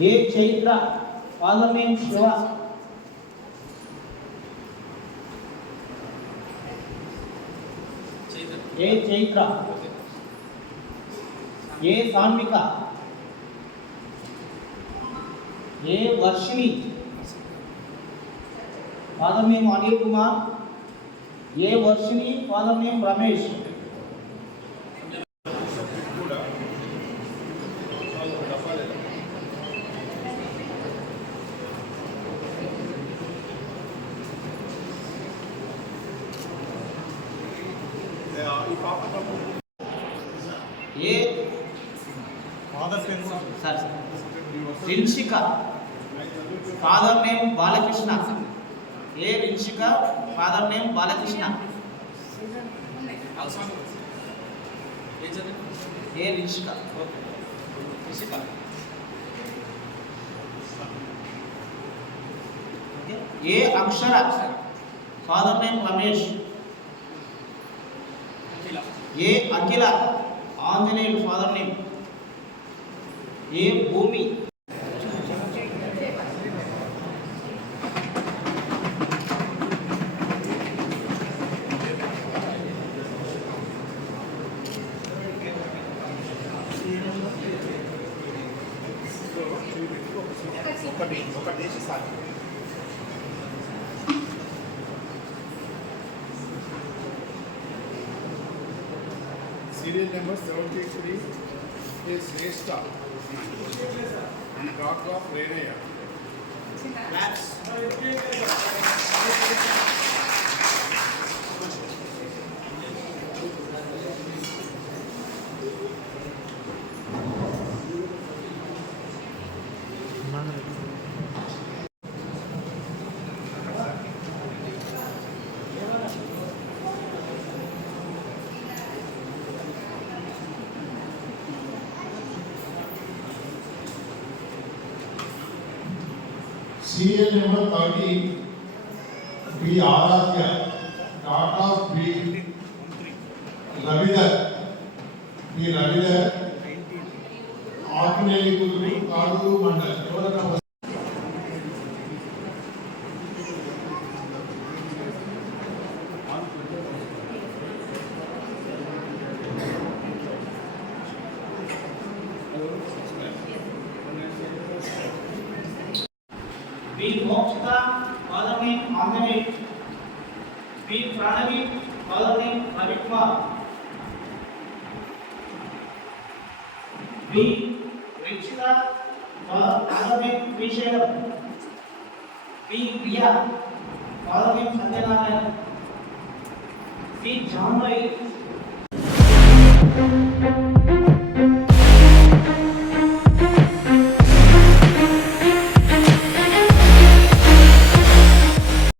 ये चैत्र पादमें शिव। ये चैत्र। ये सांबिका ये वर्षिणी। पादमें अनिल कुमार ये वर्षिणी पादमें रमेश నేమ్ రమేష్ ఏ ఫాదర్ పేరు sir. Rinshika. Father name Balakrishna. ఏ రిన్షిక? Father name Balakrishna. ఏ రిన్షిక? ఓకే. ఏ అక్షర? Father name Ramesh. ఏ అఖిల ఆంజనేయులు ఫాదర్ నేమ్? ఏ భూమి? ఒకటి ఒకటి సాధ్యం serial number 73 is Resta. And dot of Renaya. Labs. serial number 30, B. Aradhya, daughter of B. Ravidhar, B. Ravidhar, ordinary Guru, Kadu Mandal. ఎవరైనా వస్తే B Mokshitha father name Anjaneya B Pranavi father name Ravikumar B Rikshitha father name Srisailam B Priya father name Satyanarayana C January